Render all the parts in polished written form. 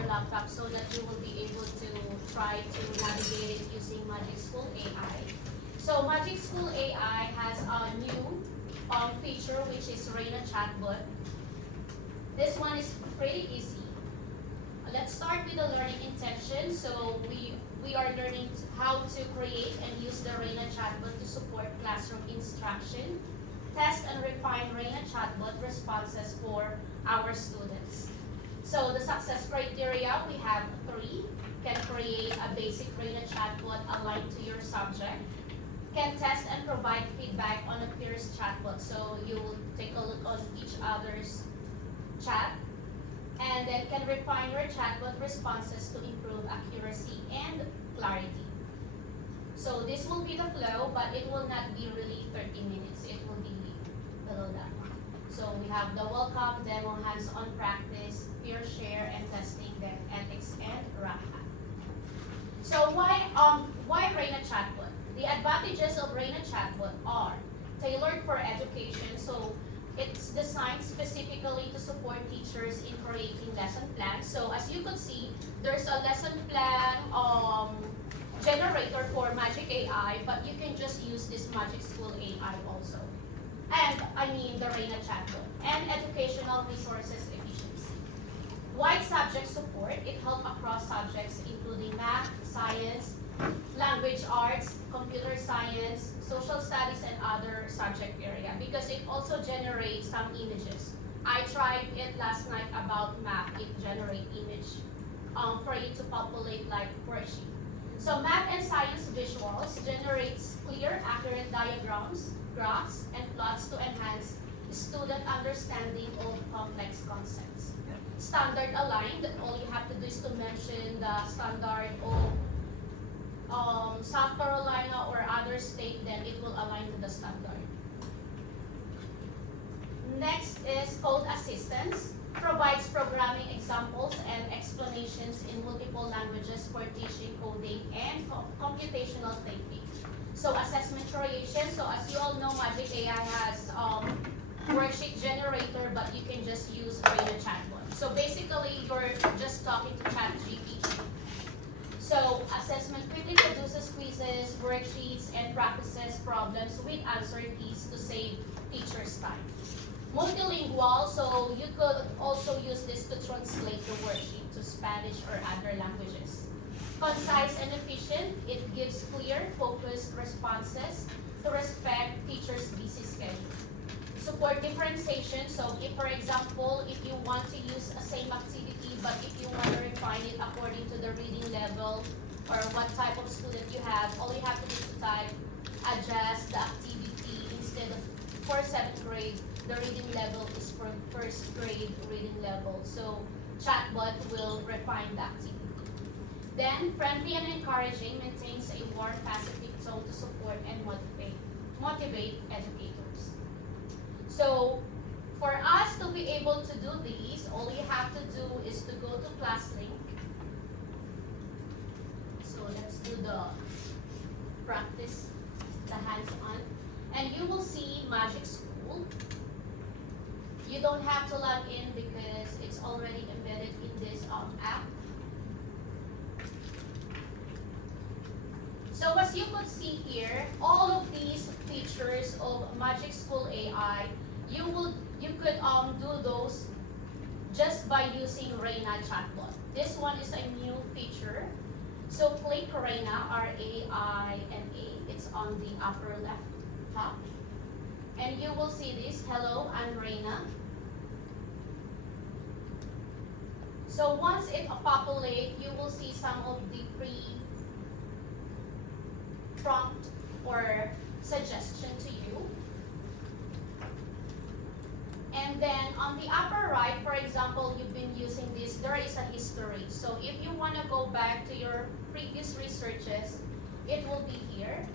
your laptop so that you will be able to try to navigate it using MagicSchool AI. So MagicSchool AI has a new feature, which is Raina Chatbot. This one is pretty easy. Let's start with the learning intention. So we are learning how to create and use the Raina Chatbot to support classroom instruction, test and refine Raina Chatbot responses for our students. So the success criteria, we have 3. Can create a basic Raina Chatbot aligned to your subject. Can test and provide feedback on a peer's chatbot. So you will take a look on each other's chat. And then can refine your chatbot responses to improve accuracy and clarity. So this will be the flow, but it will not be really 30 minutes. It will be below that one. So we have the welcome, demo, hands-on practice, peer share, and testing, then ethics and Raha. So why Raina Chatbot? The advantages of Raina Chatbot are tailored for education. So it's designed specifically to support teachers in creating lesson plans. So as you could see, there's a lesson plan generator for Magic AI, but you can just use this MagicSchool AI also. And I mean the Raina Chatbot. And educational resources efficiency. Wide subject support, it helps across subjects including math, science, language arts, computer science, social studies, and other subject area, because it also generates some images. I tried it last night about math. It generates image for you to populate like worksheet. So math and science visuals generates clear, accurate diagrams, graphs, and plots to enhance student understanding of complex concepts. Standard aligned, all you have to do is to mention the standard of South Carolina or other state, then it will align to the standard. Next is code assistance. Provides programming examples and explanations in multiple languages for teaching coding and computational thinking. So assessment creation. So as you all know, Magic AI has worksheet generator, but you can just use Raina Chatbot. So basically, you're just talking to ChatGPT. So assessment quickly produces quizzes, worksheets, and practices problems with answer keys to save teachers' time. Multilingual, so you could also use this to translate the worksheet to Spanish or other languages. Concise and efficient, it gives clear, focused responses to respect teachers' busy schedule. Support differentiation, so if, for example, if you want to use a same activity, but if you want to refine it according to the reading level or what type of student you have, all you have to do is to type, adjust the activity instead of for 7th grade, the reading level is for 1st grade reading level. So Chatbot will refine the activity. Then, friendly and encouraging, maintains a warm, positive tone to support and motivate educators. So, for us to be able to do these, all you have to do is to go to ClassLink. So let's do the practice, the hands-on. And you will see MagicSchool. You don't have to log in because it's already embedded in this app. So as you could see here, all of these features of MagicSchool AI, you could do those just by using Raina Chatbot. This one is a new feature. So click Raina, R-A-I-N-A. It's on the upper left top. And you will see this, hello, I'm Raina. So once it populates, you will see some of the prompt or suggestion to you. And then on the upper right, for example, you've been using this, there is a history. So if you want to go back to your previous researches, it will be here.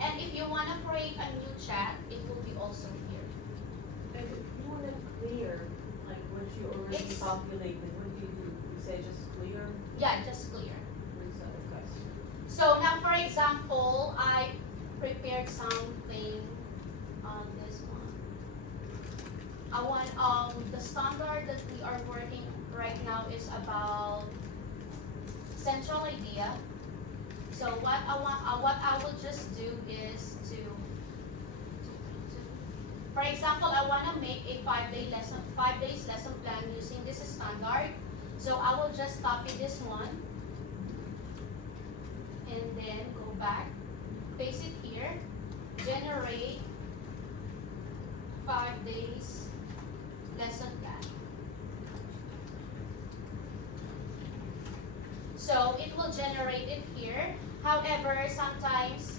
And if you want to create a new chat, it will be also here. If you want to clear, like what you already populated, what do? You say just clear? Yeah, just clear. Okay. So now, for example, I prepared something on this one. I want the standard that we are working right now is about So what I will just do is to for example, I want to make a 5 days lesson plan using this standard. So I will just copy this one and then go back, paste it here, generate 5 days lesson plan. So it will generate it here. However, sometimes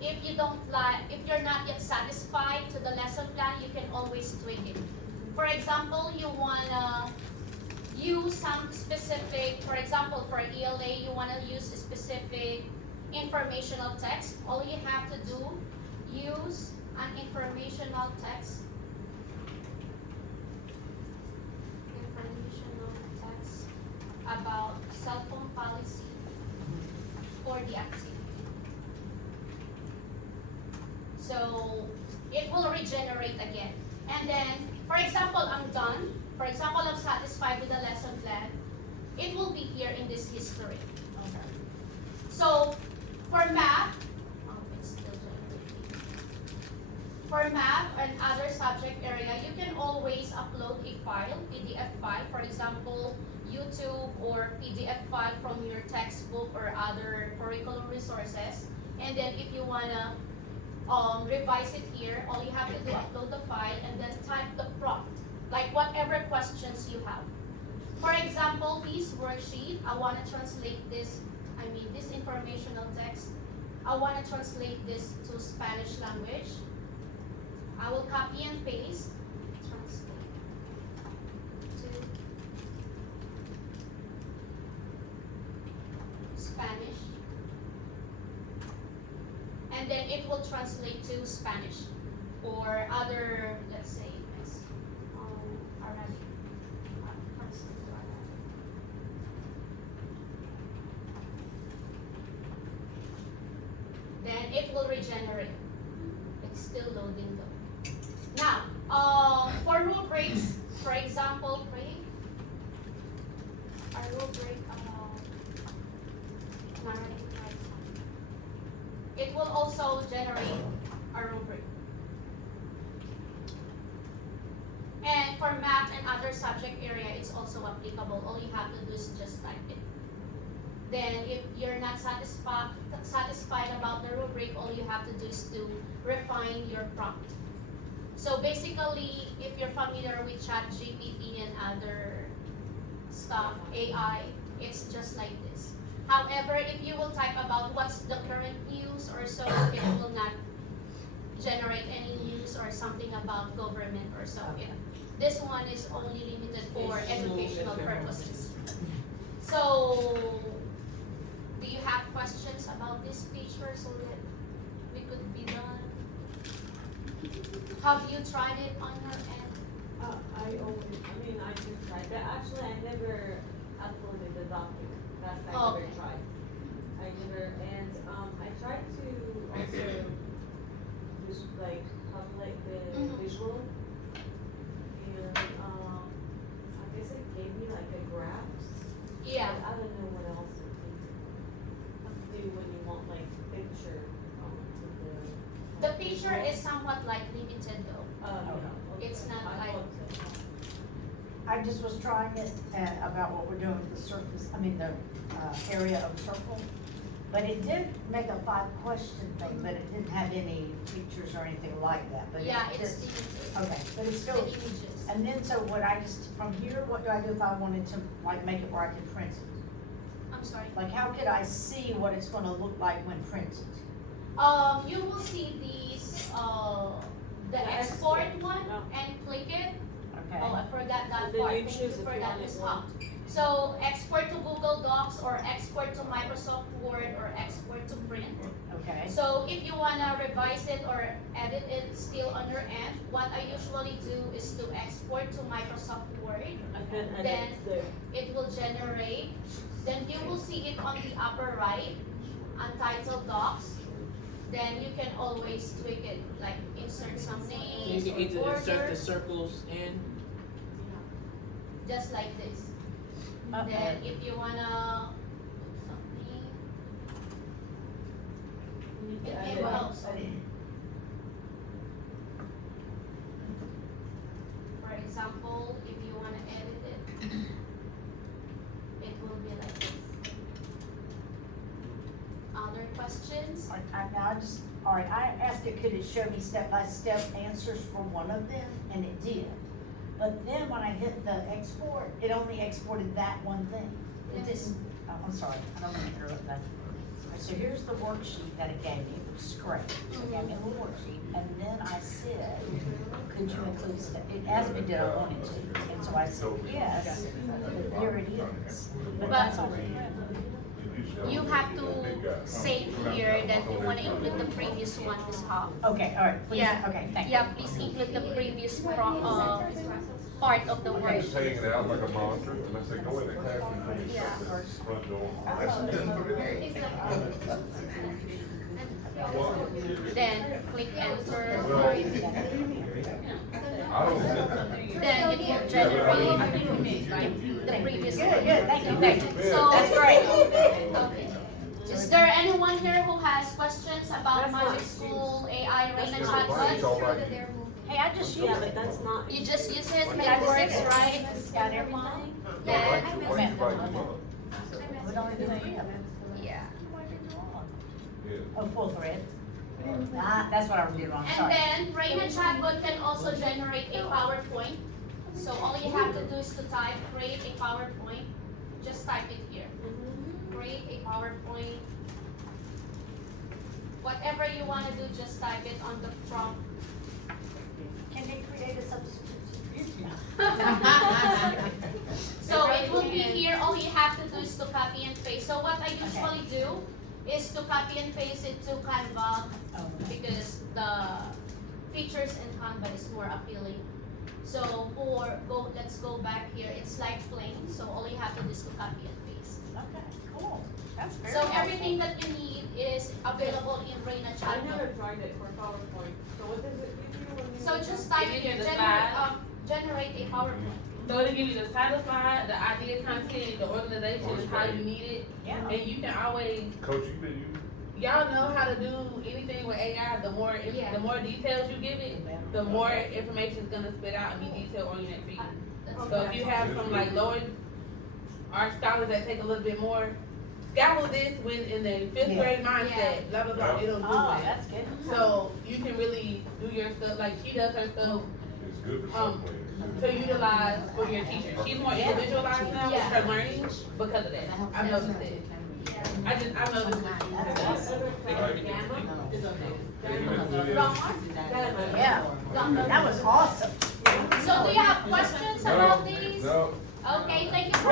if you're not yet satisfied to the lesson plan, you can always tweak it. For example, you wanna use some specific, for example, for ELA, you wanna use a specific informational text. All you have to do, use an informational text. Informational text about cell phone policy or the activity. So it will regenerate again. And then, for example, I'm done. For example, I'm satisfied with the lesson plan. It will be here in this history. Okay. So for math, it's still generating. For math and other subject area, you can always upload a file, PDF file, for example, YouTube or PDF file from your textbook or other curriculum resources. And then if you wanna revise it here, all you have to do, upload the file and then type the prompt, like whatever questions you have. For example, this worksheet, I want to translate this, this informational text, I want to translate this to Spanish language. I will copy and paste, translate to Spanish. And then it will translate to Spanish or other, let's say, Arabic. Translate to Arabic. Then it will regenerate. It's still loading though. Now, for rubrics, for example, a rubric it will also generate a rubric. And for math and other subject area, it's also applicable. All you have to do is just type it. Then if you're not satisfied about the rubric, all you have to do is to refine your prompt. So basically, if you're familiar with ChatGPT and other stuff, AI, it's just like this. However, if you will type about what's the current news or so, it will not generate any news or something about government or so. Yeah. This one is only limited for educational purposes. So, do you have questions about this feature so that we could be done? Have you tried it on your end? I just tried, but actually I never uploaded the document. That's I Okay. never tried. And I tried to also just like have like the visual, and I guess it gave me like a graphs. Yeah. But I don't know what else it can do when you want like picture. The picture is somewhat like limited though. Okay. It's not I like- thought so. I just was trying it about what we're doing with the surface, the area of circle. But it did make a 5-question thing, but it didn't have any features or anything like that, but it Yeah, it's just, limited. okay, but it's The still, images. and then so what from here, what do I do if I wanted to like make it where I could print it? I'm sorry. Like how could I see what it's gonna look like when printed? You will see these, the export one and click it. Okay, Oh, I forgot that And then part. you Thank choose you if for you that, want it Ms. more. Hawk. So export to Google Docs or export to Microsoft Word or export to print. okay, So if you wanna revise it or edit it still on your end, what I usually do is to export to Microsoft Word. And Then it's there. it will generate. Then you will see it on the upper right, Untitled Docs. Then you can always tweak it, like insert some So you names can either or insert order, the circles in. just like this. okay, Then if you wanna put something, also. For example, if you wanna edit it, it will be like this. Other questions? All right, I asked it, could it show me step-by-step answers for one of them, and it did. But then when I hit the export, it only exported that one thing. It just, oh, I'm sorry, I don't want to interrupt that. So here's the worksheet that it gave me, which is great. So it gave me a little worksheet, and then I said, could you include step, it asked me did I want it to, and so I said, yes, but here it is. But that's already You have to say here that you wanna include the previous one, Ms. Hawk. Okay, all right, please, Yeah. okay, thank you. Yeah, please include the previous part of the I just worksheet. hanging out like a monster, and I said, go in the classroom, for me, Yeah. front door. That's done for today. Then click enter. Well, I don't. Then it will generate the previous Good, one. good, thank you. So That's great. Okay. Is there anyone here who has questions about MagicSchool AI Raina It's Chatbot? all right. Hey, I just Yeah, used but it. that's not. You just use it, I it mean, I works, just- right? It's got everything. No, Then, why you invite them up? But only do it. yeah. Yeah. Oh, full thread. Ah, that's what I did wrong, And sorry. then Raina Chatbot can also generate a PowerPoint. So all you have to do is to type, create a PowerPoint. Just type it here. Create a PowerPoint. Whatever you want to do, just type it on the prompt. Can they create a substitute? So it will be here, all you have to do is to copy and paste. So what I usually do is to copy and paste it to Canva because the features in Canva is more appealing. So let's go back here, it's like plain, so all you have to do is to copy and paste. Okay, cool. That's very So helpful. everything that you need is available in Raina I never Chatbot. tried it for PowerPoint. So what does it give you when you? So just type It here, gives you the generate a PowerPoint. So it'll give you the title slide, the idea, content, the organization, and how you need it. Yeah. And you can always, Coach, you y'all know how to do anything with AI. The more, Yeah. the more details you give it, the more information is gonna spit out and be detail oriented for you. So if you have some like lower art scholars that take a little bit more, scowl this when in the fifth Yeah. grade mindset, blah blah blah. Yeah. It'll do Oh, it. that's good. So you can really do your stuff like she does her stuff it's good for some things. to utilize for your teacher. She's more individualized now with Yeah. her learning because of that. I've noticed it. I've noticed it. Wrong one? Yeah, that was awesome. So do you have questions about these? No. Okay, thank you for